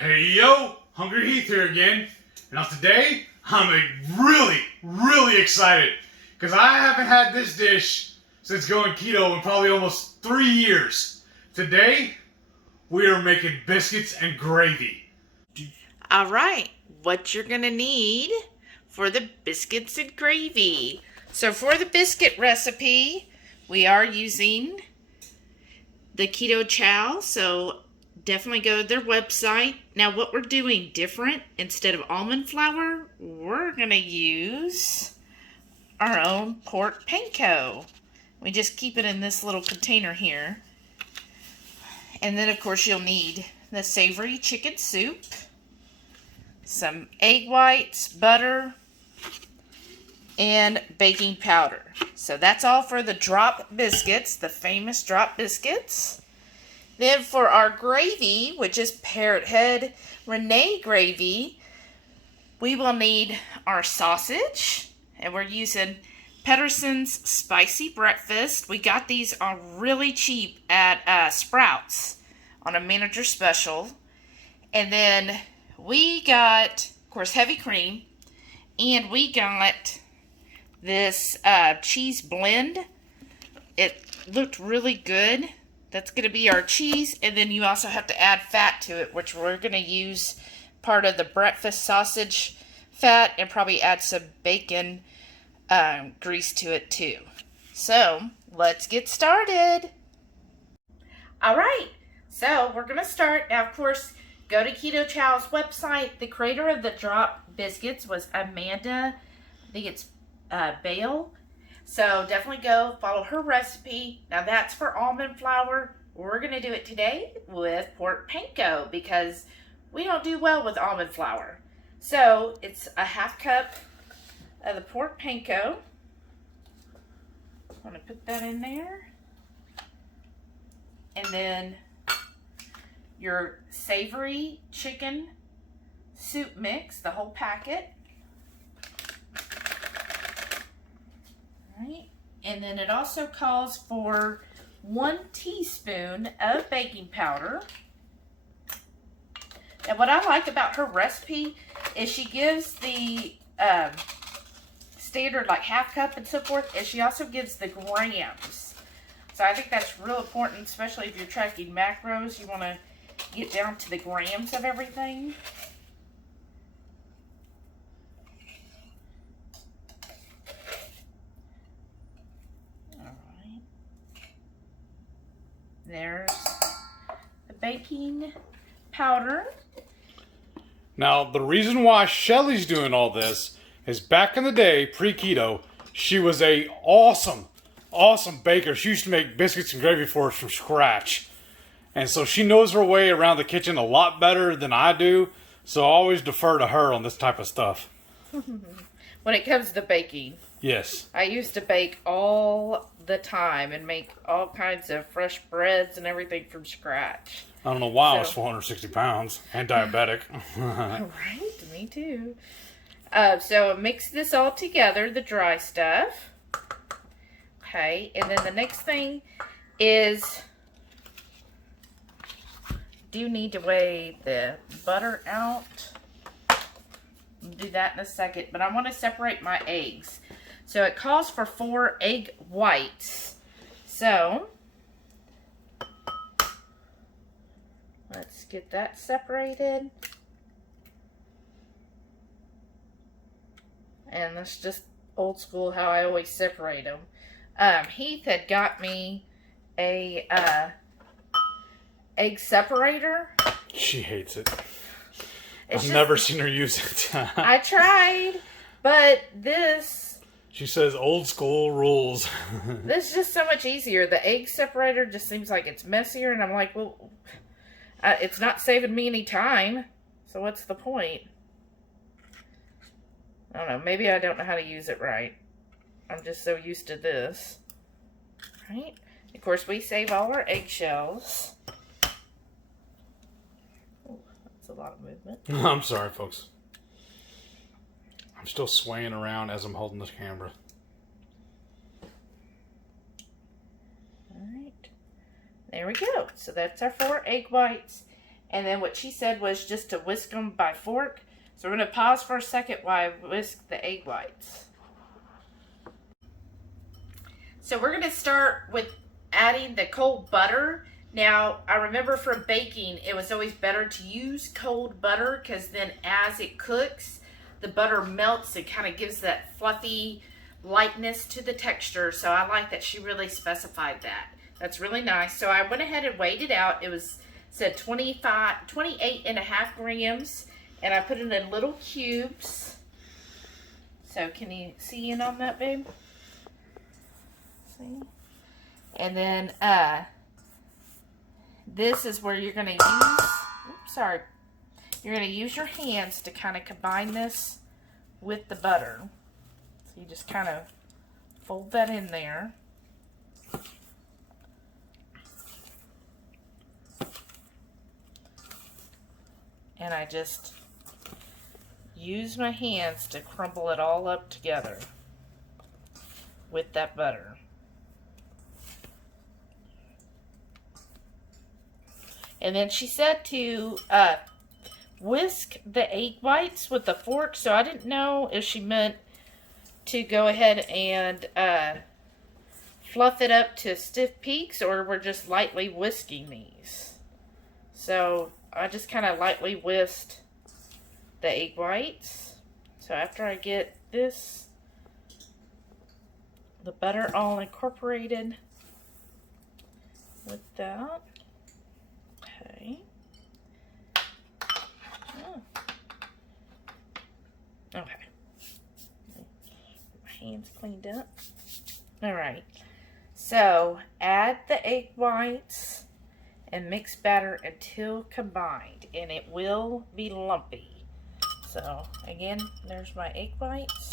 Hey yo, Hungry Heath here again. Now today, I'm really excited because I haven't had this dish since going keto in probably almost 3 years. Today, we are making biscuits and gravy. All right, what you're gonna need for the biscuits and gravy. So for the biscuit recipe, we are using the Keto Chow, so definitely go to their website. Now what we're doing different, instead of almond flour, we're gonna use our own Pork Panko. We just keep it in this little container here. And then of course you'll need the savory chicken soup, some egg whites, butter, and baking powder. So that's all for the drop biscuits, the famous drop biscuits. Then for our gravy, which is ParrotheadRenee gravy, we will need our sausage, and we're using Pedersen's Spicy Breakfast. We got these on really cheap at Sprouts on a manager special. And then we got, of course, heavy cream, and we got this cheese blend. It looked really good. That's going to be our cheese, and then you also have to add fat to it, which we're going to use part of the breakfast sausage fat and probably add some bacon grease to it too. So let's get started. All right, so we're going to start. Now, of course, go to Keto Chow's website. The creator of the drop biscuits was Amanda, I think it's Balle. So definitely go follow her recipe. Now that's for almond flour. We're going to do it today with Pork Panko because we don't do well with almond flour. So it's a half cup of the Pork Panko. I'm going to put that in there. And then your savory chicken soup mix, the whole packet. Right. And then it also calls for 1 teaspoon of baking powder. And what I like about her recipe is she gives the standard like half cup and so forth, and she also gives the grams. So I think that's real important, especially if you're tracking macros. You want to get down to the grams of everything. There's the baking powder. Now, the reason why Shelly's doing all this is back in the day, pre-keto, she was a awesome baker. She used to make biscuits and gravy for us from scratch. And so she knows her way around the kitchen a lot better than I do. So I always defer to her on this type of stuff. When it comes to baking. Yes. I used to bake all the time and make all kinds of fresh breads and everything from scratch. I don't know why I was 460 pounds and diabetic. Right, me too. So mix this all together, the dry stuff. Okay, and then the next thing is, do need to weigh the butter out. I'll do that in a second, but I want to separate my eggs. So it calls for 4 egg whites. So let's get that separated. And that's just old school how I always separate them. Heath had got me a egg separator. She hates it. I've never seen her use it. I tried, but this... She says old school rules. This is just so much easier. The egg separator just seems like it's messier, and I'm like, well, it's not saving me any time, so what's the point? I don't know. Maybe I don't know how to use it right. I'm just so used to this. Right? Of course, we save all our eggshells. Oh, that's a lot of movement. I'm sorry, folks. I'm still swaying around as I'm holding the camera. Alright. There we go. So that's our 4 egg whites. And then what she said was just to whisk them by fork. So we're going to pause for a second while I whisk the egg whites. So we're going to start with adding the cold butter. Now, I remember from baking, it was always better to use cold butter because then as it cooks, the butter melts and kind of gives that fluffy lightness to the texture. So I like that she really specified that. That's really nice. So I went ahead and weighed it out. It was said 28.5 grams, and I put it in little cubes. So can you see in on that, babe? See? And then this is where you're going to use, you're going to use your hands to kind of combine this with the butter. So you just kind of fold that in there. And I just use my hands to crumble it all up together with that butter. And then she said to whisk the egg whites with a fork, so I didn't know if she meant to go ahead and fluff it up to stiff peaks, or we're just lightly whisking these. So I just kind of lightly whisked the egg whites. So after I get this, the butter all incorporated with that. Okay. Oh. Okay. My hands cleaned up. Alright. So add the egg whites and mix batter until combined, and it will be lumpy. So again, there's my egg whites.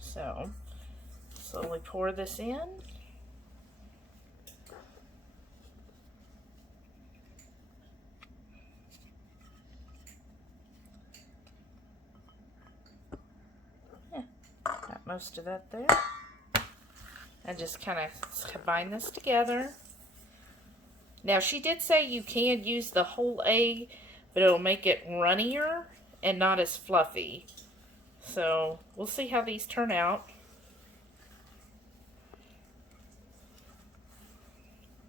So slowly pour this in. Yeah, got most of that there. And just kind of combine this together. Now, she did say you can use the whole egg, but it'll make it runnier and not as fluffy. So, we'll see how these turn out.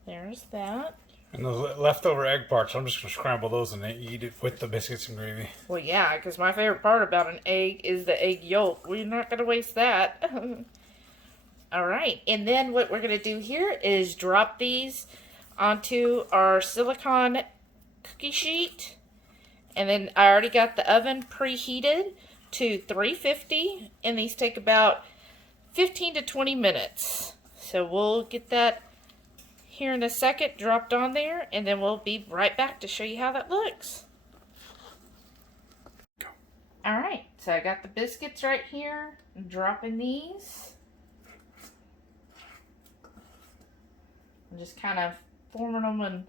There's that. And those leftover egg parts, I'm just going to scramble those and eat it with the biscuits and gravy. Well, yeah, because my favorite part about an egg is the egg yolk. We're not going to waste that. Alright, and then what we're going to do here is drop these onto our silicone cookie sheet. And then I already got the oven preheated to 350, and these take about 15 to 20 minutes. So we'll get that here in a second dropped on there, and then we'll be right back to show you how that looks. Alright, so I got the biscuits right here. I'm dropping these. I'm just kind of forming them in a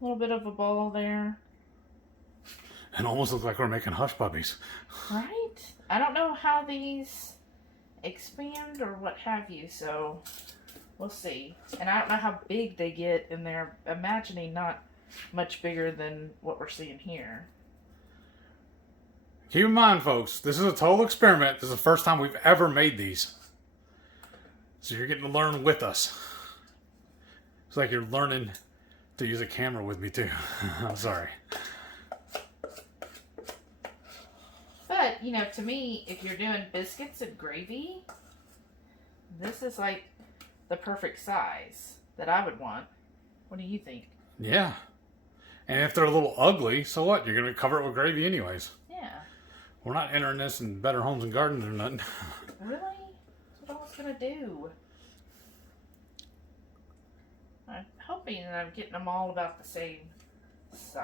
little bit of a ball there. It almost looks like we're making hush puppies. Right? I don't know how these expand or what have you, so we'll see. And I don't know how big they get, and they're imagining not much bigger than what we're seeing here. Keep in mind, folks, this is a total experiment. This is the first time we've ever made these. So you're getting to learn with us. It's like you're learning to use a camera with me too. I'm sorry. But, you know, to me, if you're doing biscuits and gravy, this is like the perfect size that I would want. What do you think? Yeah. And if they're a little ugly, so what? You're going to cover it with gravy anyways. Yeah. We're not entering this in Better Homes and Gardens or nothing. Really? That's what I was going to do. I'm hoping that I'm getting them all about the same size.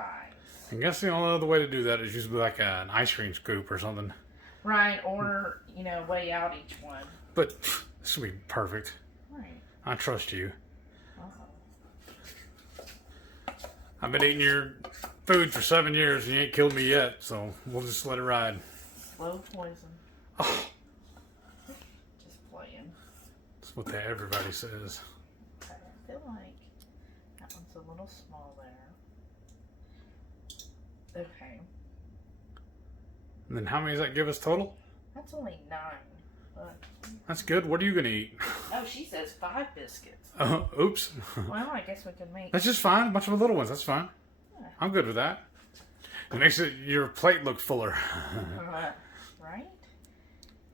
I guess the only other way to do that is use like an ice cream scoop or something. Right, or, you know, weigh out each one. But this will be perfect. Right. I trust you. Uh-oh. I've been eating your food for 7 years and you ain't killed me yet, so we'll just let it ride. Slow poison. Oh. Just playing. That's what everybody says. I feel like It's a little small there. Okay. And then how many does that give us total? That's only 9. But... That's good. What are you going to eat? Oh, she says 5 biscuits. Oops. Well, I guess we can make... That's just fine. A bunch of little ones. That's fine. Yeah. I'm good with that. It makes your plate look fuller. Right?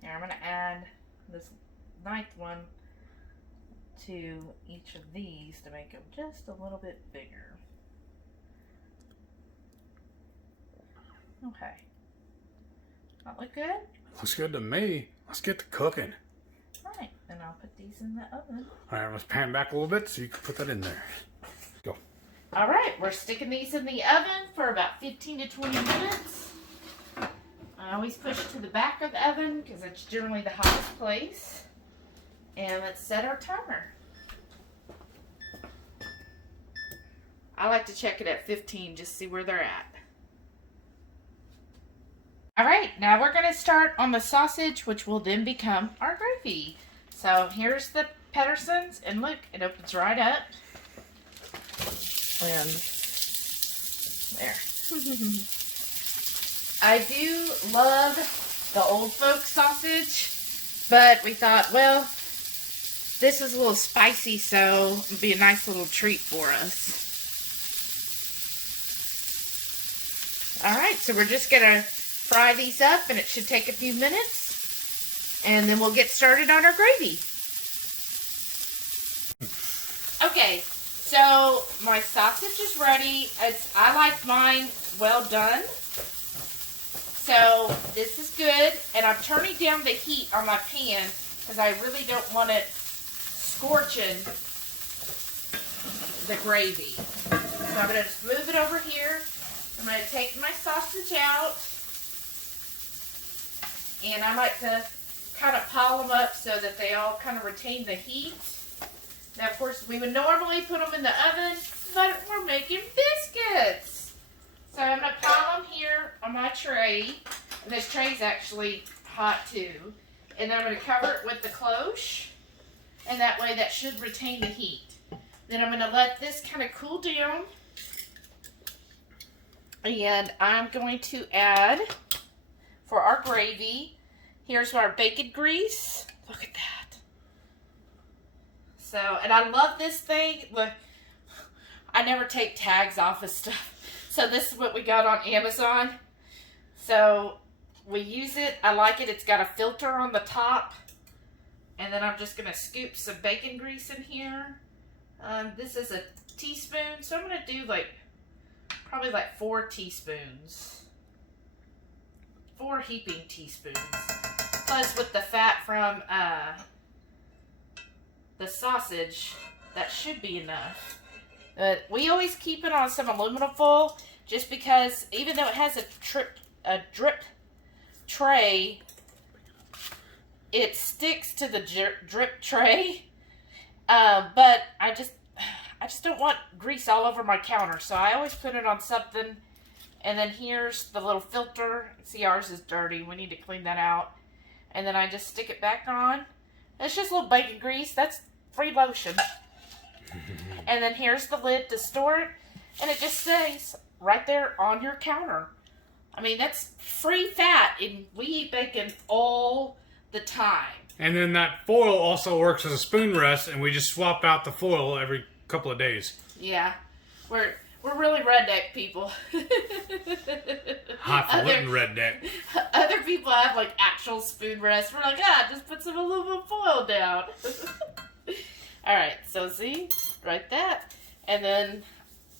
Here, I'm going to add this 9th one to each of these to make them just a little bit bigger. Okay. That look good? Looks good to me. Let's get to cooking. Right, and I'll put these in the oven. All right, let's pan back a little bit so you can put that in there. Go. All right, we're sticking these in the oven for about 15 to 20 minutes. I always push to the back of the oven because it's generally the hottest place. And let's set our timer. I like to check it at 15 just to see where they're at. All right, now we're going to start on the sausage, which will then become our gravy. So here's the Pedersons, and look, it opens right up. And there. I do love the old folks sausage, but we thought, well, this is a little spicy, so it'd be a nice little treat for us. All right, so we're just going to fry these up, and it should take a few minutes, and then we'll get started on our gravy. Okay, so my sausage is ready. I like mine well done. So this is good, and I'm turning down the heat on my pan because I really don't want it scorching the gravy. So I'm going to just move it over here. I'm going to take my sausage out. And I like to kind of pile them up so that they all kind of retain the heat. Now, of course, we would normally put them in the oven, but we're making biscuits. So I'm going to pile them here on my tray. And this tray's actually hot too. And then I'm going to cover it with the cloche. And that way that should retain the heat. Then I'm going to let this kind of cool down. And I'm going to add... for our gravy, here's our bacon grease. Look at that. So, and I love this thing. Look, I never take tags off of stuff. So this is what we got on Amazon. So we use it. I like it. It's got a filter on the top. And then I'm just going to scoop some bacon grease in here. This is a teaspoon. So I'm going to do probably 4 teaspoons. 4 heaping teaspoons. Plus with the fat from the sausage, that should be enough. But we always keep it on some aluminum foil just because even though it has a drip tray, it sticks to the drip tray. But I just don't want grease all over my counter, so I always put it on something. And then here's the little filter. See, ours is dirty. We need to clean that out. And then I just stick it back on. It's just a little bacon grease. That's free lotion. And then here's the lid to store it. And it just stays right there on your counter. I mean, that's free fat. And we eat bacon all the time. And then that foil also works as a spoon rest, and we just swap out the foil every couple of days. Yeah. We're really redneck people. Highfalutin redneck. Other people have actual spoon rests. We're like, just put some aluminum foil down. Alright, so see? Right that. And then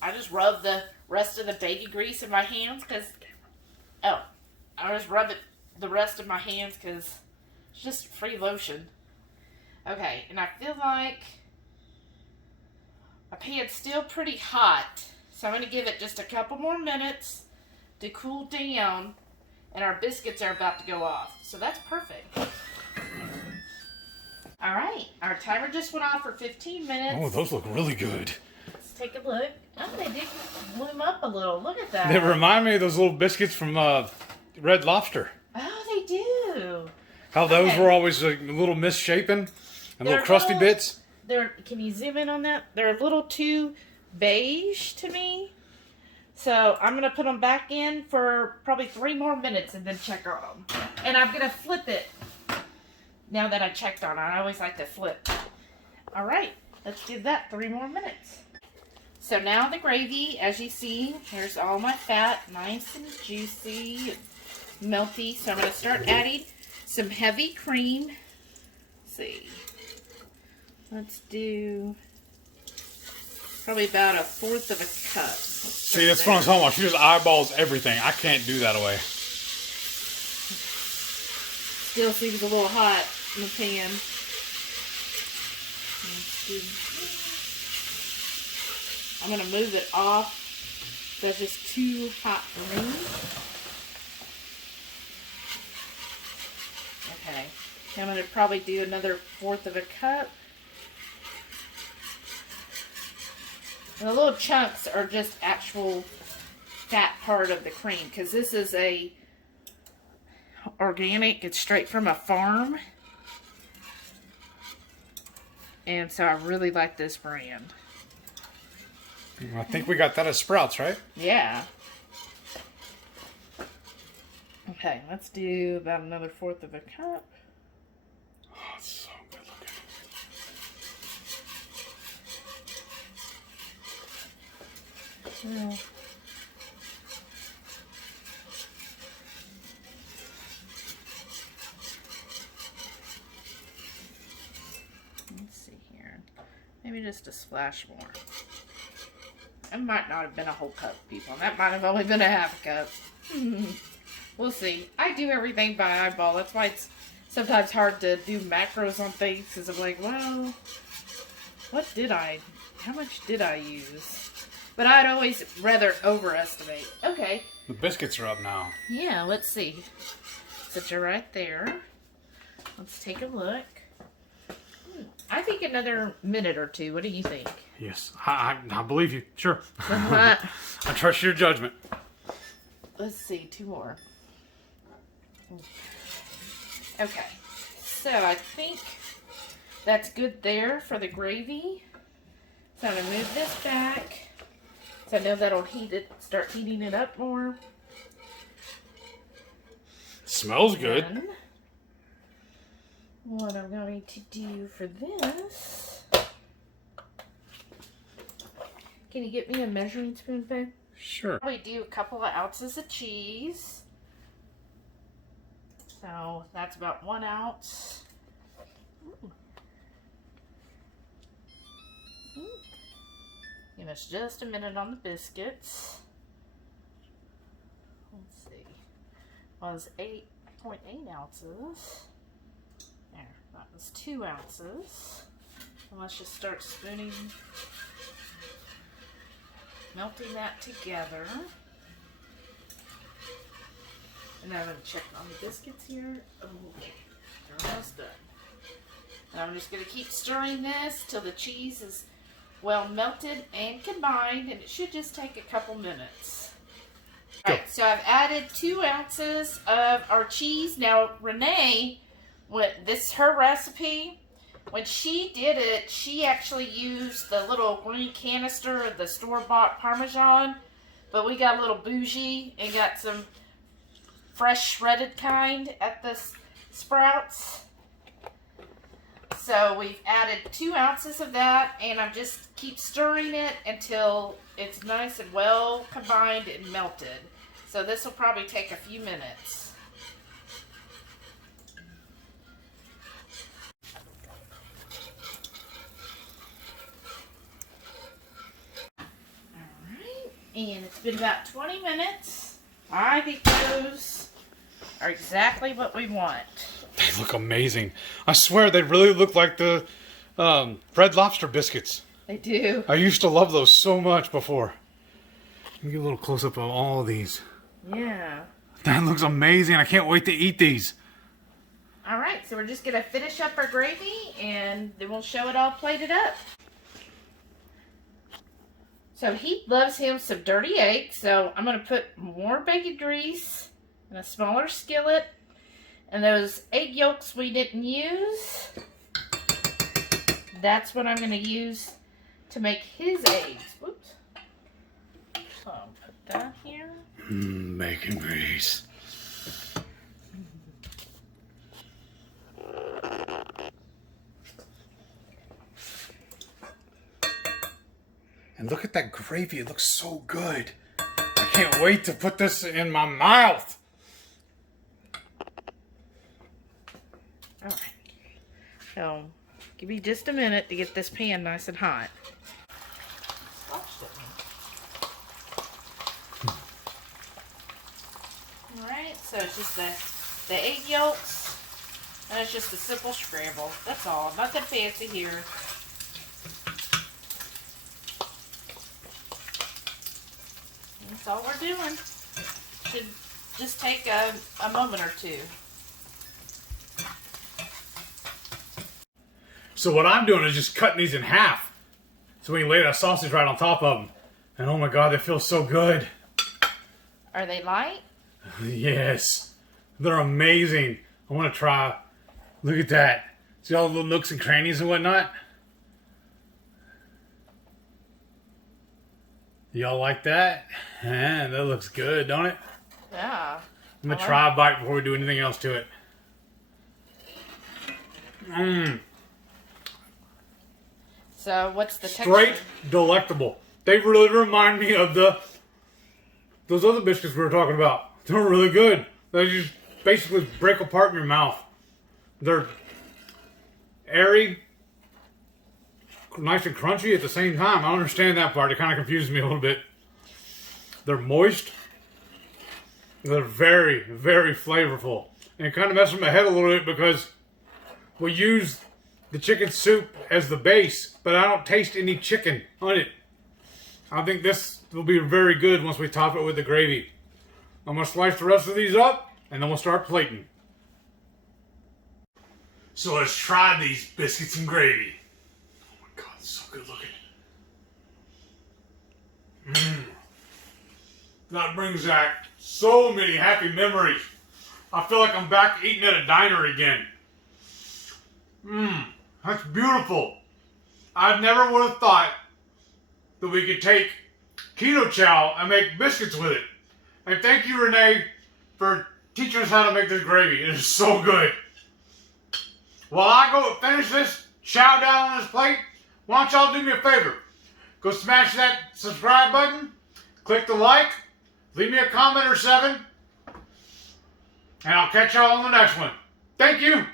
I just rub the rest of the bacon grease in my hands because... Oh, I just rub the rest of my hands because it's just free lotion. Okay, and I feel like my pan's still pretty hot. So I'm going to give it just a couple more minutes to cool down, and our biscuits are about to go off. So that's perfect. All right, our timer just went off for 15 minutes. Oh, those look really good. Let's take a look. Oh, they did bloom up a little. Look at that. They remind me of those little biscuits from Red Lobster. Oh, they do. How those were always a little misshapen and little crusty bits. Can you zoom in on that? They're a little too beige to me. So I'm going to put them back in for probably 3 more minutes and then check on them. And I'm going to flip it now that I checked on it. I always like to flip. All right, let's give that 3 more minutes. So now the gravy, as you see, here's all my fat, nice and juicy, melty. So I'm going to start adding some heavy cream. Let's see. Let's do probably about 1/4 of a cup. See, that's what I'm talking about. She just eyeballs everything. I can't do that away. Still seems a little hot in the pan. I'm going to move it off. That's just too hot for me. Okay. I'm going to probably do another 1/4 of a cup. And the little chunks are just actual fat part of the cream, because this is a organic. It's straight from a farm. And so I really like this brand. I think we got that at Sprouts, right? Yeah. Okay, let's do about another 1/4 of a cup. Oh, it's so good looking. Well, let's see here. Maybe just a splash more. It might not have been a whole cup, people. That might have only been a 1/2 cup. We'll see. I do everything by eyeball. That's why it's sometimes hard to do macros on things, because I'm like, well, how much did I use? But I'd always rather overestimate. Okay. The biscuits are up now. Yeah, let's see. Sit you right there. Let's take a look. I think another minute or 2. What do you think? Yes, I believe you. Sure. I trust your judgment. Let's see, 2 more. Okay, so I think that's good there for the gravy. So I'm going to move this back. So I know that'll start heating it up more. Smells good. Then what I'm going to do for this. Can you get me a measuring spoon, babe? Sure. Probably do a couple of ounces of cheese. So that's about 1 ounce. Give us just a minute on the biscuits. Let's see. Was 8.8 ounces. There, that was 2 ounces. And let's just start spooning, melting that together. And then I'm going to check on the biscuits here. Oh, they're almost done. And I'm just going to keep stirring this till the cheese is well melted and combined, and it should just take a couple minutes. Alright, so I've added 2 ounces of our cheese. Now, Renee, this is her recipe. When she did it, she actually used the little green canister of the store-bought Parmesan, but we got a little bougie and got some fresh shredded kind at the Sprouts. So we've added 2 ounces of that, and I'm just keep stirring it until it's nice and well combined and melted. So this will probably take a few minutes. Alright, and it's been about 20 minutes. I think those are exactly what we want. They look amazing. I swear they really look like the Red Lobster biscuits. They do. I used to love those so much before. Let me get a little close up of all of these. Yeah. That looks amazing. I can't wait to eat these. All right, so we're just going to finish up our gravy, and then we'll show it all plated up. So he loves him some dirty eggs, so I'm going to put more bacon grease in a smaller skillet. And those egg yolks we didn't use, that's what I'm going to use to make his eggs. Whoops. So I'll put that here. Bacon grease. And look at that gravy. It looks so good. I can't wait to put this in my mouth. All right. So, give me just a minute to get this pan nice and hot. All right. So it's just the egg yolks, and it's just a simple scramble. That's all. Nothing fancy here. That's all we're doing. Should just take a moment or two. So what I'm doing is just cutting these in half. So we can lay that sausage right on top of them. And oh my God, they feel so good. Are they light? Yes. They're amazing. I want to try. Look at that. See all the little nooks and crannies and whatnot? Y'all like that? Yeah, that looks good, don't it? Yeah. I'm going to try a bite before we do anything else to it. So what's the texture? Straight delectable. They really remind me of those other biscuits we were talking about. They're really good. They just basically break apart in your mouth. They're airy, nice and crunchy at the same time. I don't understand that part. It kind of confuses me a little bit. They're moist. They're very, very flavorful. And it kind of messes with my head a little bit because we use the chicken soup as the base, but I don't taste any chicken on it. I think this will be very good once we top it with the gravy. I'm going to slice the rest of these up, and then we'll start plating. So let's try these biscuits and gravy. Oh my God, it's so good looking. That brings back so many happy memories. I feel like I'm back eating at a diner again. That's beautiful. I never would have thought that we could take Keto Chow and make biscuits with it. And thank you, Renee, for teaching us how to make this gravy. It is so good. While I go finish this chow down on this plate, why don't y'all do me a favor? Go smash that subscribe button, click the like, leave me a comment or 7, and I'll catch y'all on the next one. Thank you.